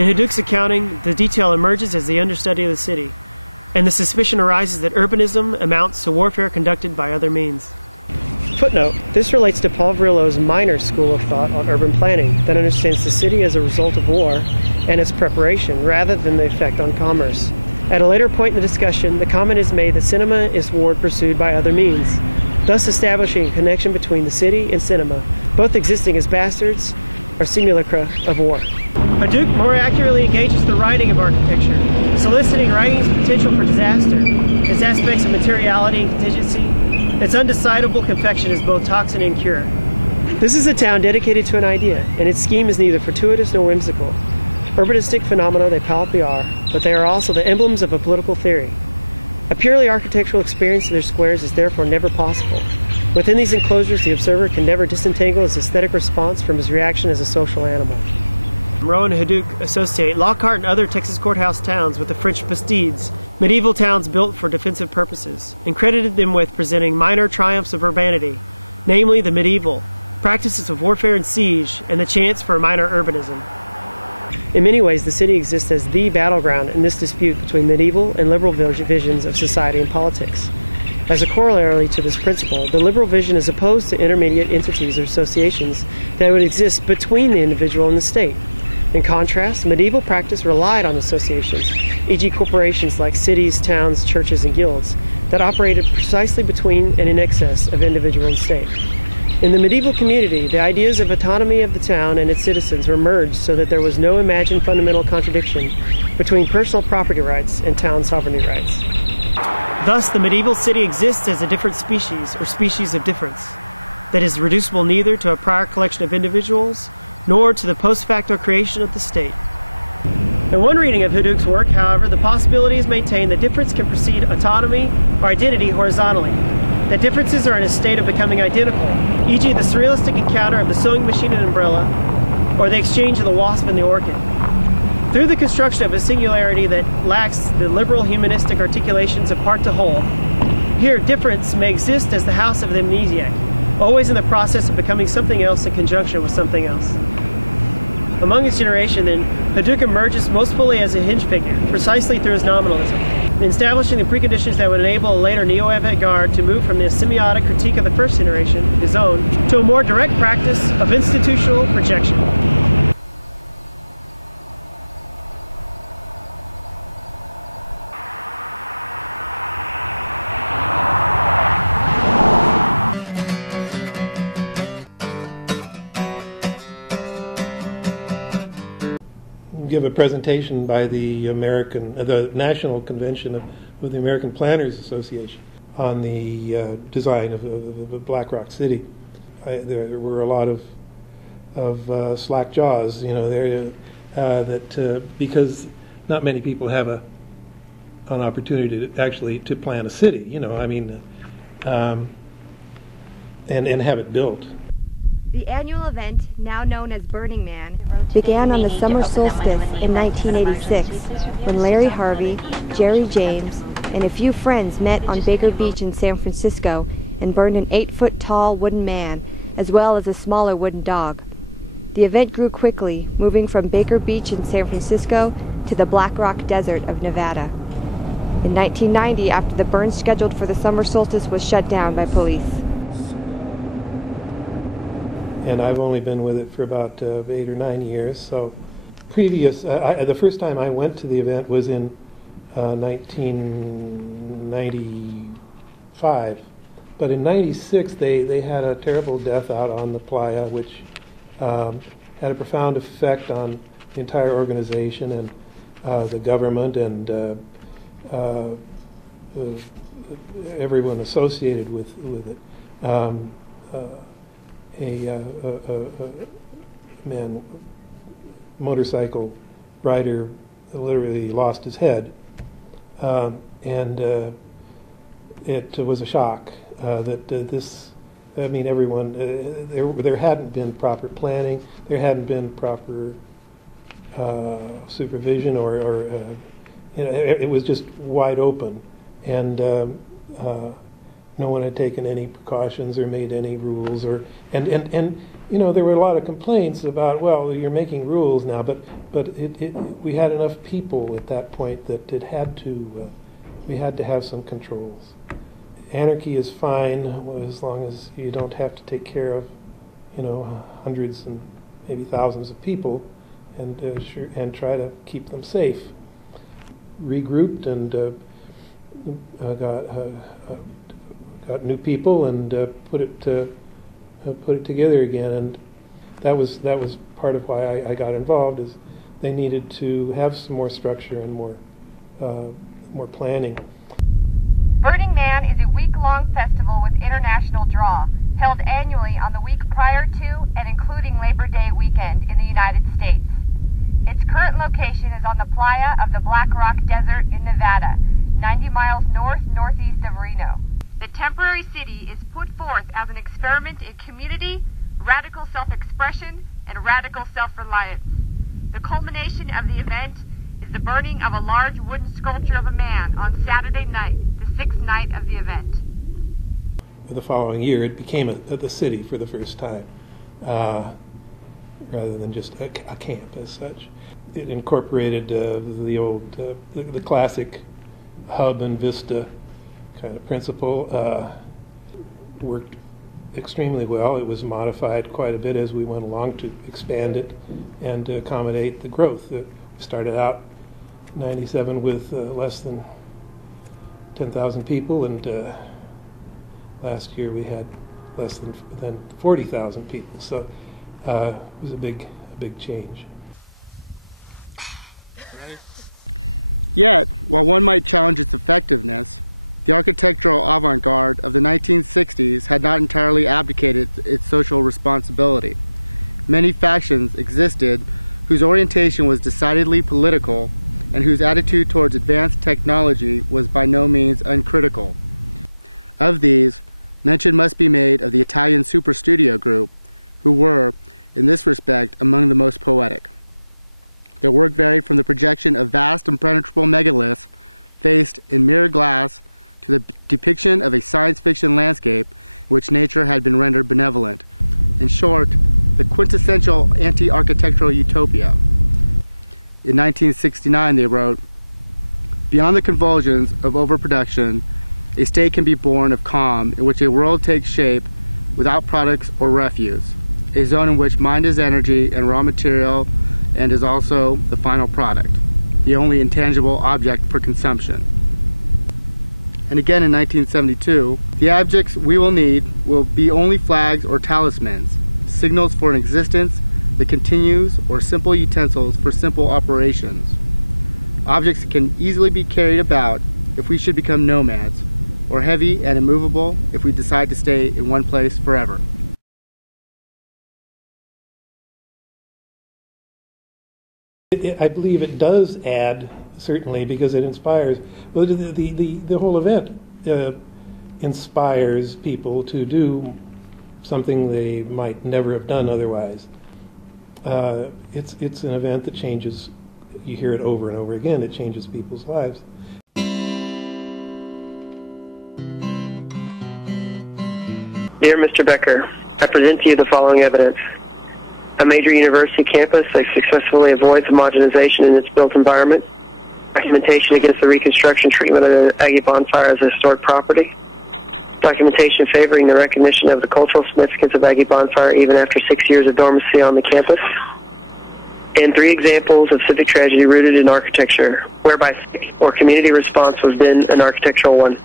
In Haduk's accounting, the detail emerges as the understudy of the city, and the suspicion arises that urbanism amounts to warfare conducted by other means. Footnote: this relates to Paul Virillo's minor school of thought on urban planning that understands the city as a result of war and its preparation, rather than the effect on commerce. At a later point in the discussion, the comment is made that cinema is war pursued by other means, thus establishing a connection between the city and cinema, both existing as bastards or simulacra of war. Haduk more accurately engages the writing of architecture, soliciting writing's potential for disaster, its aspects of materiality and contingency, its undecidable confection as both toxin and cure. This is a town dedicated to an idea, and its scheme is neither fortuitous nor whimsical. Urbanistic phenomena they palpably are, but they are also the emblems of a political theory. A purely architectural experience of their squares is therefore never possible. Within these enclosures, the observer can never disentangle his aesthetic response from his reaction as a social animal. Rowan and Haduk associate Lockhart and other Texas courthouse towns with the French Bastides, medieval towns built for defensive purposes, and credited them with presenting minor triumphs of urbanity, namely the medieval, practices of warfare and siege, and the chance for minor urbanism. In many ways, the city exists as the battleground in this dispute between medieval and liberal visions of society and politics. As a corollary to this principle, the liberal vision is opposed to intermediate entities or associations that would exist between the individual and the state. In contrast, medieval practice relied on associations, e.g. corporations like cities, towns, churches, and guilds, that operated precisely between and in excess of individual and state. In the medieval community, the ideas of autonomy of the town and its citizens were merged so that there was no imagined fundamental contradiction between personal property rights and town sovereignty rights. Thus, the medieval city exists as a different species, or species of difference, that is reducible neither to a prior collection of individuals nor to the post facto creation of the state. In one reading of Haduk's work, however, the possibility is maintained that difference can precede autonomy or identity horizontally, that differences are in a state of becoming identical, e.g. the surrealistic encounter of the sewing machine and umbrella, or the exchange of the wasp and the orchid. Through the construction of a singularity that lacks the liberal humanistic articulations of part to whole, here difference may exist as the house of the amnesiac, always in the process of becoming something else in conjunction with something else. Among its generation, then, Haduk emerges most fully as a hinge figure, precisely through his nominalism, establishing the preconditions that would enable a later neo-avant-garde to move from the semiotic critique of the first generation, his own, to a more direct practice of institutional projection. Give a presentation by the National Convention of the American Planners Association on the design of Black Rock City. There were a lot of slack jaws, you know, there because not many people have an opportunity to actually to plan a city, you know. I mean, and have it built. The annual event, now known as Burning Man, began on the summer solstice in 1986 when Larry Harvey, Jerry James, and a few friends met on Baker Beach in San Francisco and burned an 8-foot-tall wooden man, as well as a smaller wooden dog. The event grew quickly, moving from Baker Beach in San Francisco to the Black Rock Desert of Nevada. In 1990, after the burn scheduled for the summer solstice was shut down by police. And I've only been with it for about 8 or 9 years. So, the first time I went to the event was in 1995. But in '96, they had a terrible death out on the playa, which had a profound effect on the entire organization and the government and everyone associated with it. A motorcycle rider literally lost his head, and it was a shock that this. I mean, everyone. There hadn't been proper planning. There hadn't been proper supervision, or you know, it was just wide open, and no one had taken any precautions or made any rules, and there were a lot of complaints about, well, you're making rules now, but we had enough people at that point that we had to have some controls. Anarchy is fine as long as you don't have to take care of, hundreds and maybe thousands of people, and try to keep them safe. Regrouped and got new people and put it together again, and that was part of why I got involved. Is they needed to have some more structure and more planning. Burning Man is a week-long festival with international draw, held annually on the week prior to and including Labor Day weekend in the United States. Its current location is on the playa of the Black Rock Desert in Nevada, 90 miles northeast of Reno. The temporary city is put forth as an experiment in community, radical self-expression, and radical self-reliance. The culmination of the event is the burning of a large wooden sculpture of a man on Saturday night, the 6th night of the event. The following year, it became the city for the first time, rather than just a camp as such. It incorporated the old, the classic hub and vista kind of principle. Worked extremely well. It was modified quite a bit as we went along to expand it and to accommodate the growth. We started out in '97 with less than 10,000 people, and last year we had less than 40,000 people. So it was a big change. Yet, while one might challenge its effectiveness, the architectural avant-garde of the 1960s had not entirely abdicated its social responsibility. Many factions existed whose orientation was decidedly political and whose attitude towards advanced technology was by no means uncritical. Of these, mention must be made of the Italian Superstudio group, who were, in this respect, among the most poetic. Their work varied from the projection of vast impenetrable megaliths faced in mirror glass to the depiction of a science fiction landscape in which nature had been rendered benevolent. In short, the quintessential anti-architectural utopia. In 1969 they wrote, "Beyond the convulsions of overproduction, a state can be born of calm in which a world takes shape without products or refuse, a zone in which mind is energy and raw material and is also the final product, the only intangible object for consumption." And again in 1972, "The objects we will need will be only flags or talismans, signals for an existence that continues, or simple utensils for simple operations. Objects that can easily be carried about if we should become nomads, or heavy and immovable if we decide to stay in one place forever." I believe it does add, certainly, because it inspires. Well, the whole event inspires people to do something they might never have done otherwise. It's an event that changes. You hear it over and over again. It changes people's lives. Dear Mr. Becker, I present to you the following evidence. A major university campus that successfully avoids homogenization in its built environment. Documentation against the reconstruction treatment of the Aggie bonfire as a historic property. Documentation favoring the recognition of the cultural significance of Aggie bonfire even after 6 years of dormancy on the campus. And 3 examples of civic tragedy rooted in architecture, whereby civic or community response was then an architectural one.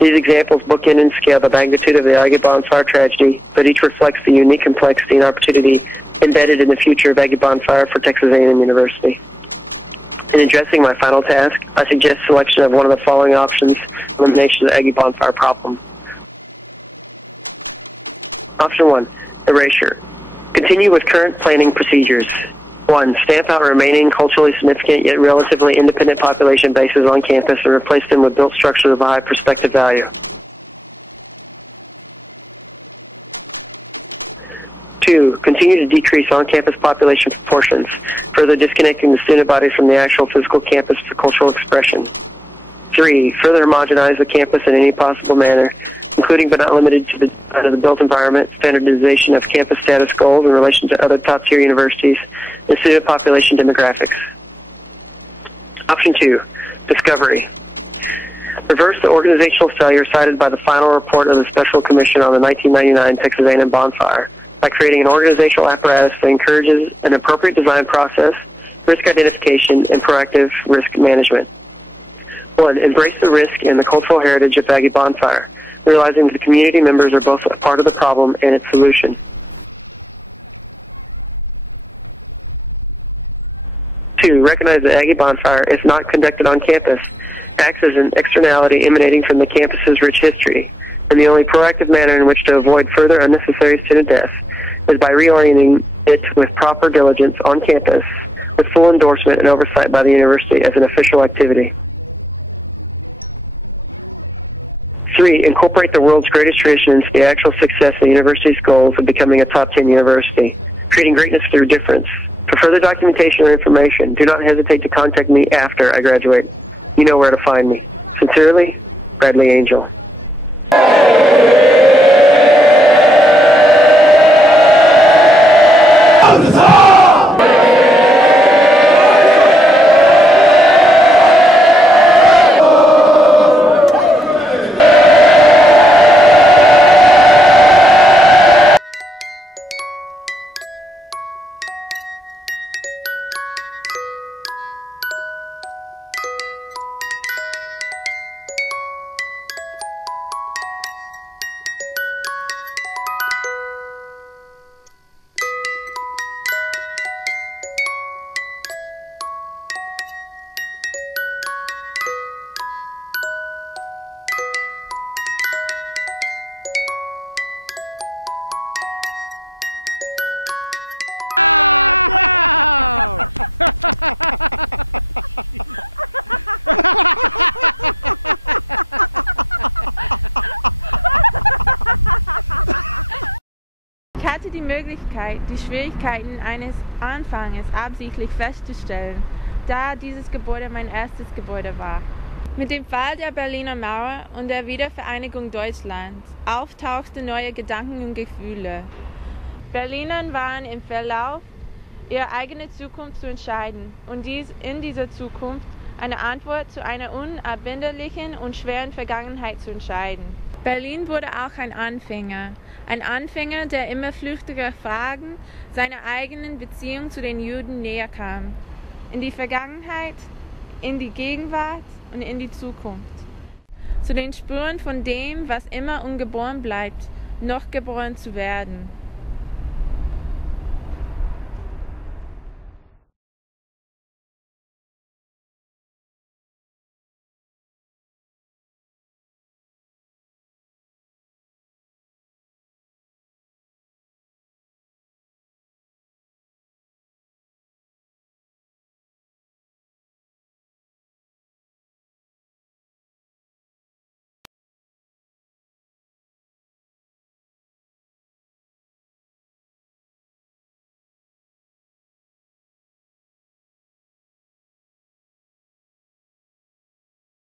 These examples bookend and scale the magnitude of the Aggie bonfire tragedy, but each reflects the unique complexity and opportunity embedded in the future of Aggie bonfire for Texas A&M University. In addressing my final task, I suggest selection of one of the following options: elimination of the Aggie bonfire problem. Option 1, erasure. Continue with current planning procedures. 1, stamp out remaining culturally significant yet relatively independent population bases on campus and replace them with built structures of high prospective value. 2, continue to decrease on-campus population proportions, further disconnecting the student body from the actual physical campus for cultural expression. 3, further homogenize the campus in any possible manner, including but not limited to the built environment, standardization of campus status goals in relation to other top-tier universities, and student population demographics. Option 2, discovery. Reverse the organizational failure cited by the final report of the Special Commission on the 1999 Texas A&M bonfire by creating an organizational apparatus that encourages an appropriate design process, risk identification, and proactive risk management. 1. Embrace the risk and the cultural heritage of Aggie Bonfire, realizing that the community members are both a part of the problem and its solution. 2. Recognize that Aggie Bonfire, if not conducted on campus, acts as an externality emanating from the campus's rich history, and the only proactive manner in which to avoid further unnecessary student death is by reorienting it with proper diligence on campus, with full endorsement and oversight by the university as an official activity. 3. Incorporate the world's greatest tradition into the actual success of the university's goals of becoming a top 10 university, creating greatness through difference. For further documentation or information, do not hesitate to contact me after I graduate. You know where to find me. Sincerely, Bradley Angel. Ich hatte die Möglichkeit, die Schwierigkeiten eines Anfanges absichtlich festzustellen, da dieses Gebäude mein erstes Gebäude war. Mit dem Fall der Berliner Mauer und der Wiedervereinigung Deutschlands auftauchten neue Gedanken und Gefühle. Berlinern waren im Verlauf, ihre eigene Zukunft zu entscheiden und in dieser Zukunft eine Antwort zu einer unabänderlichen und schweren Vergangenheit zu entscheiden. Berlin wurde auch ein Anfänger, der immer flüchtiger Fragen seiner eigenen Beziehung zu den Juden näher kam, in die Vergangenheit, in die Gegenwart und in die Zukunft, zu den Spuren von dem, was immer ungeboren bleibt, noch geboren zu werden.